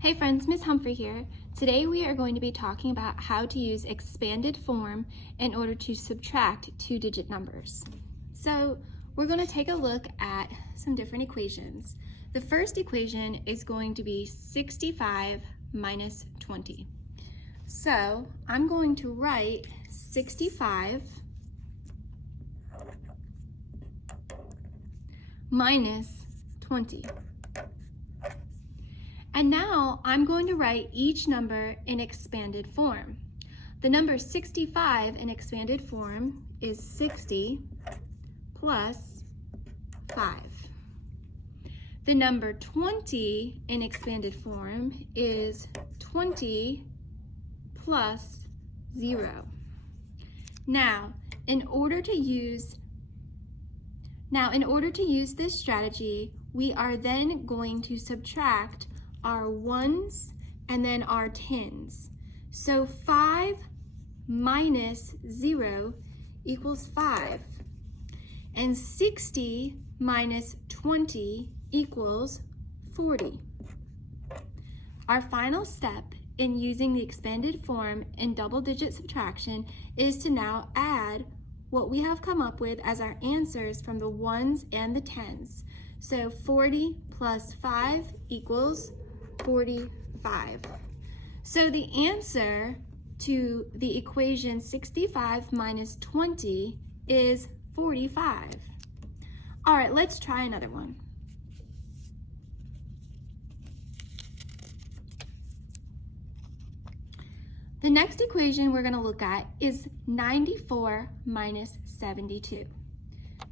Hey friends, Ms. Humphrey here. Today we are going to be talking about how to use expanded form in order to subtract two-digit numbers. So we're going to take a look at some different equations. The first equation is going to be 65 minus 20. So I'm going to write 65 minus 20. And now I'm going to write each number in expanded form. The number 65 in expanded form is 60 plus 5. The number 20 in expanded form is 20 plus 0. Now, in order to use this strategy, we are then going to subtract our ones and then our tens. So 5 minus 0 equals 5. And 60 minus 20 equals 40. Our final step in using the expanded form in double-digit subtraction is to now add what we have come up with as our answers from the ones and the tens. So 40 plus 5 equals 45. So the answer to the equation 65 minus 20 is 45. All right, let's try another one. The next equation we're going to look at is 94 minus 72.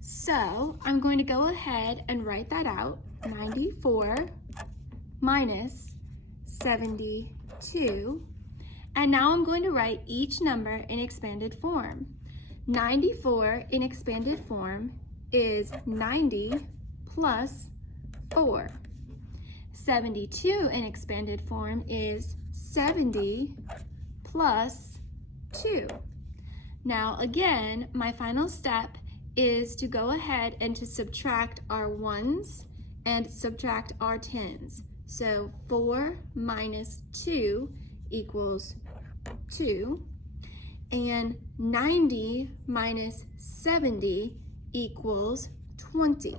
So I'm going to go ahead and write that out. 94 minus 72. And now I'm going to write each number in expanded form. 94 in expanded form is 90 plus 4. 72 in expanded form is 70 plus 2. Now again, my final step is to go ahead and to subtract our ones and subtract our tens. So 4 minus 2 equals 2, and 90 minus 70 equals 20.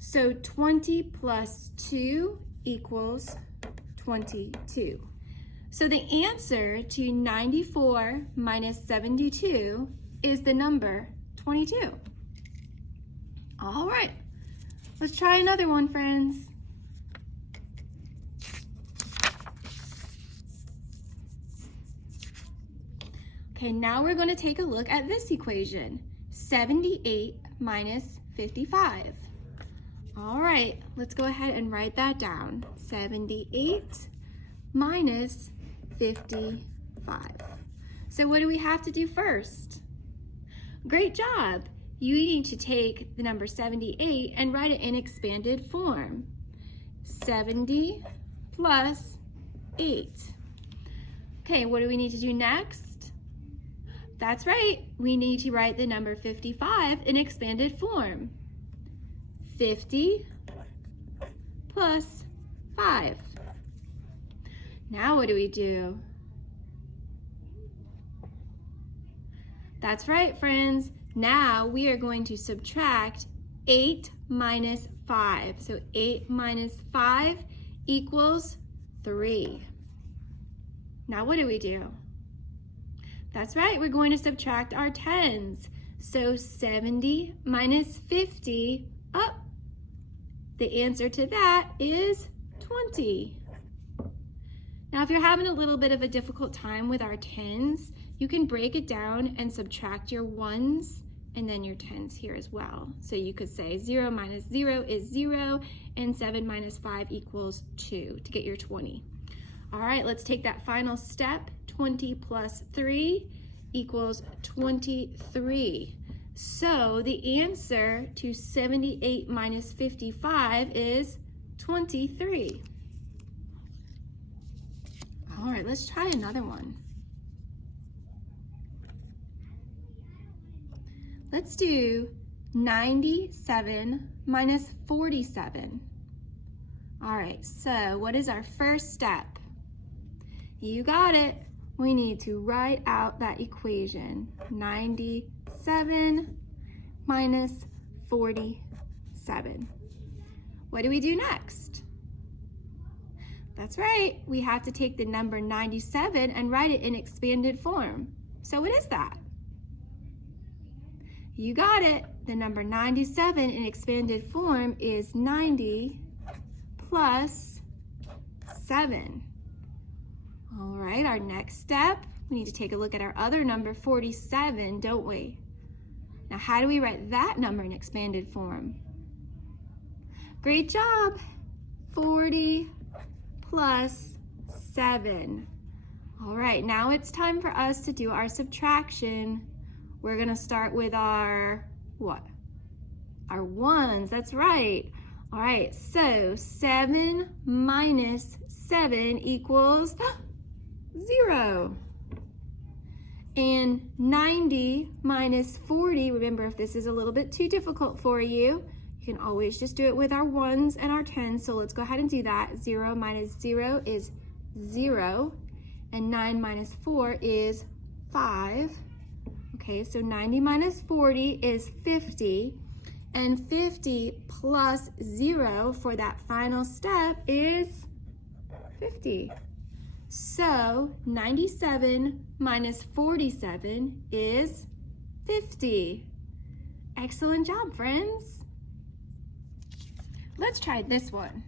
So 20 plus 2 equals 22. So the answer to 94 minus 72 is the number 22. All right, let's try another one, friends. Okay, now we're going to take a look at this equation, 78 minus 55. All right, let's go ahead and write that down. 78 minus 55. So what do we have to do first? Great job. You need to take the number 78 and write it in expanded form. 70 plus 8. Okay, what do we need to do next? That's right, we need to write the number 55 in expanded form. 50 plus 5. Now what do we do? That's right, friends. Now we are going to subtract 8 minus 5. So 8 minus 5 equals 3. Now what do we do? That's right, we're going to subtract our tens. So 70 minus 50, the answer to that is 20. Now if you're having a little bit of a difficult time with our tens, you can break it down and subtract your ones and then your tens here as well. So you could say 0 minus 0 is 0 and 7 minus 5 equals 2 to get your 20. All right, let's take that final step. 20 plus 3 equals 23. So the answer to 78 minus 55 is 23. All right, let's try another one. Let's do 97 minus 47. All right, so what is our first step? You got it. We need to write out that equation. 97 minus 47. What do we do next? That's right, we have to take the number 97 and write it in expanded form. So what is that? You got it. The number 97 in expanded form is 90 plus 7. All right, our next step, we need to take a look at our other number, 47, don't we? Now, how do we write that number in expanded form? Great job. 40 plus 7. All right, now it's time for us to do our subtraction. We're gonna start with our, what? Our ones, that's right. All right, so 7 minus 7 equals 0. And 90 minus 40, remember if this is a little bit too difficult for you, you can always just do it with our ones and our tens. So let's go ahead and do that. 0 minus 0 is 0. And 9 minus 4 is 5. Okay, so 90 minus 40 is 50. And 50 plus 0 for that final step is 50. So 97 minus 47 is 50. Excellent job, friends. Let's try this one.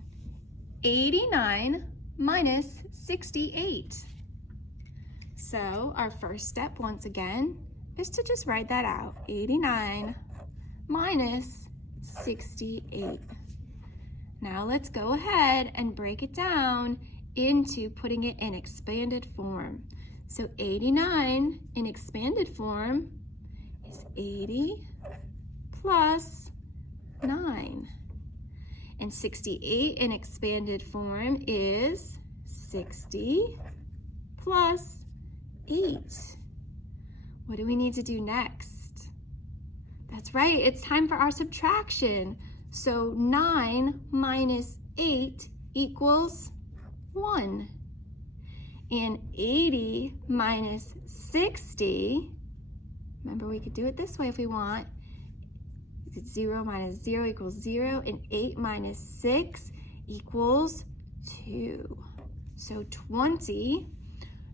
89 minus 68. So our first step, once again, is to just write that out. 89 minus 68. Now let's go ahead and break it down into putting it in expanded form. So 89 in expanded form is 80 plus 9. And 68 in expanded form is 60 plus 8. What do we need to do next? That's right, it's time for our subtraction. So 9 minus 8 equals 1. And 80 minus 60, remember we could do it this way if we want. 0 minus 0 equals 0, and 8 minus 6 equals 2. So 20.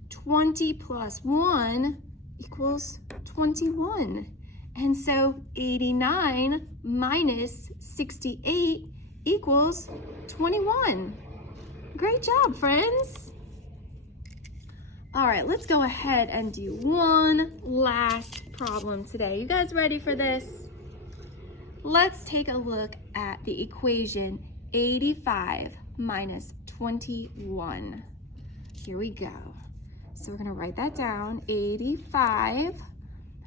20 plus 1 equals 21. And so 89 minus 68 equals 21. Great job, friends. All right, let's go ahead and do one last problem today. You guys ready for this? Let's take a look at the equation 85 minus 21. Here we go. So we're gonna write that down. 85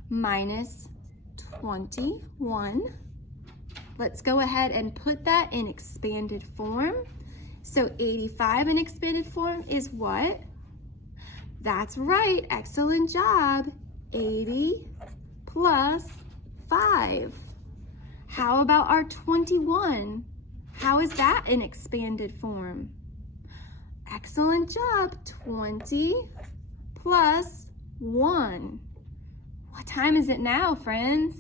minus 21. Let's go ahead and put that in expanded form. So 85 in expanded form is what? That's right, excellent job. 80 plus 5. How about our 21? How is that in expanded form? Excellent job, 20 plus 1. What time is it now, friends?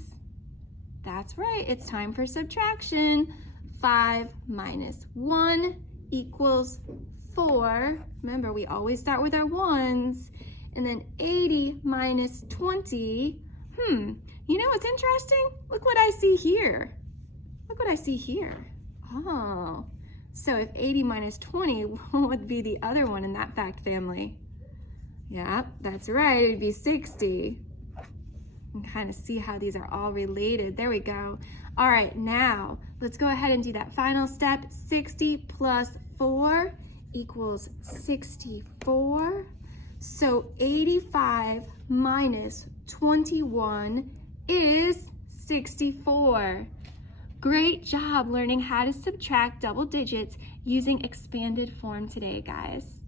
That's right, it's time for subtraction. 5 minus 1 equals 4. Remember, we always start with our ones. And then 80 minus 20. You know what's interesting? Look what I see here. Look what I see here. Oh, so if 80 minus 20 would be the other one in that fact family. Yeah, that's right, it'd be 60. And kind of see how these are all related. There we go. All right, now let's go ahead and do that final step. 60 plus 4 equals 64. So 85 minus 21 is 64. Great job learning how to subtract double digits using expanded form today, guys.